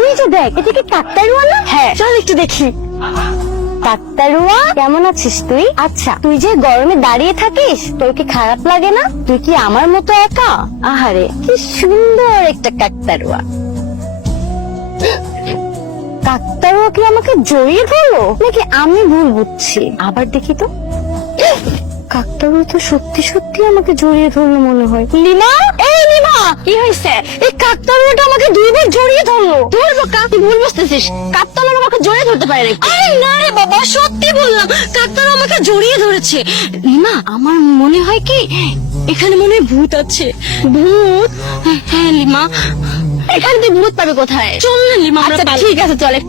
ওই যে দেখ, এটা কি কাকতাড়ুয়া না? হ্যাঁ, চল একটু দেখি। কাকতাড়ুয়া, কেমন আছিস তুই? আচ্ছা, তুই যে গরমে দাঁড়িয়ে থাকিস, তোর কি খারাপ লাগে না? তুই কি আমার মতো একা? আহারে, কি সুন্দর একটা কাকতাড়ুয়া। কাকতাড়ুয়া কি আমাকে জড়িয়ে ধরলো, নাকি আমি ভুল বুঝছি? আবার দেখি তো। কাকতাড়ুয়া তো সত্যি সত্যি আমাকে জড়িয়ে ধরলো মনে হয়। লিমা, এই লিমা, কি হয়েছে? এই কাকতাড়ুয়াটা আমাকে দুইবার জড়িয়ে ধরলো। ধরবো কা? তুই ভুল বুঝতেছিস, কাকতাড়ুয়া আমাকে জড়িয়ে ধরতে পারে না। আরে না রে বাবা, সত্যি বললাম, কাকতাড়ুয়া আমাকে জড়িয়ে ধরেছে। লিমা, আমার মনে হয় কি এখানে মনে হয় ভূত আছে। ভূত? হ্যাঁ লিমা, এখানে তুই ভূত পাবে কোথায়? চল না লিমা, আচ্ছা ঠিক আছে চলে।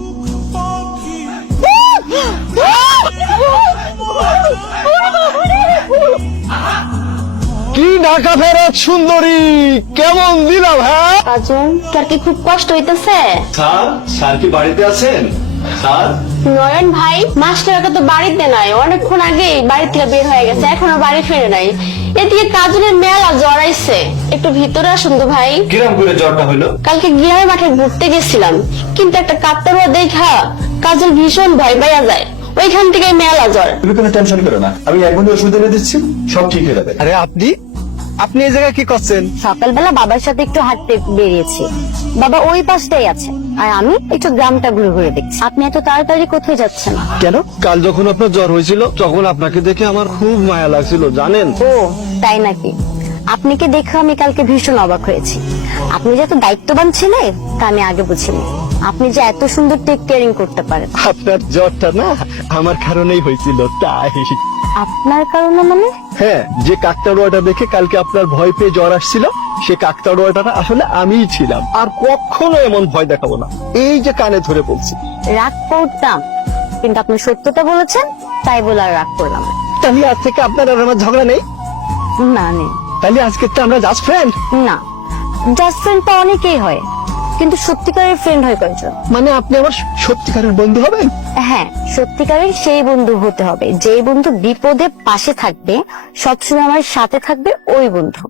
কি ঢাকা ফেরত সুন্দরী, কেমন দিলাম? হ্যাঁ কাজল, তোর কি খুব কষ্ট হইতেছে? স্যার, স্যার কি বাড়িতে আছেন? স্যার, নয়ন ভাই মাস্টারকে তো বাড়িতে নাই, অনেকক্ষণ আগে বাড়ি থেকে বের হয়ে গেছে, এখনো বাড়ি ফিরে নাই। এদিকে কাজলের মেলা জড়াইছে, একটু ভিতরে আসুন তো ভাই। কিরম করে জ্বরটা হইলো? কালকে গ্রামের মাঠে ঘুরতে গেছিলাম, কিন্তু একটা কাকতাড়ুয়া দেখা কাজল ভীষণ ভয় পাইয়া যায়, ওইখান থেকে মেলা জ্বর। তুমি কোনো টেনশন করো না, আমি এক বন্ধু ওষুধ এনে দিচ্ছি, সব ঠিক হয়ে যাবে। আরে আপনি আপনি এই জায়গায় কি করছেন? সকালবেলা বাবার সাথে একটু হাঁটতে বেরিয়েছি, বাবা ওই পাশটাই আছে, আর আমি একটু গ্রামটা ঘুরে ঘুরে দেখছি। আপনি এত তাড়াতাড়ি কোথায় যাচ্ছেন? কেন? কাল যখন আপনার জ্বর হয়েছিল তখন আপনাকে দেখে আমার খুব মায়া লাগছিল জানেন। ও তাই নাকি? আপনাকে দেখে আমি কালকে ভীষণ অবাক হয়েছি। আপনি যে এত দায়িত্ববান ছিলেন তা আমি আগে বুঝিনি। আপনি যে এত সুন্দর টেক কেয়ারিং করতে পারেন। আপনার জ্বরটা না আমার কারণেই হয়েছিল তাই। আপনার কারণে মানে? হ্যাঁ, যে কাকতাড়ুয়াটা দেখে কালকে আপনার ভয় পেয়ে জ্বর আসছিল, সে কাকতাড়ুয়াটা আসলে আমিই ছিলাম। আর কখনো এমন ভয় দেখাবো না, এই যে কানে ধরে বলছি। রাগ করতাম, কিন্তু আপনি সত্যটা বলেছেন তাই বলে আর রাগ করলাম না। তাহলে আজ থেকে আপনার আর আমার ঝগড়া নেই? না নেই। তাহলে আজকে তো আমরা জাস্ট ফ্রেন্ড। না, জাস্ট ফ্রেন্ড তো অনেকেই হয়, কিন্তু সত্যিকারের ফ্রেন্ড হয় কয়জন? মানে আপনি আমার সত্যিকারের বন্ধু হবেন? হ্যাঁ, সত্যিকারের সেই বন্ধু হতে হবে যে বন্ধু বিপদে পাশে থাকবে, সবসময় আমার সাথে থাকবে, ওই বন্ধু।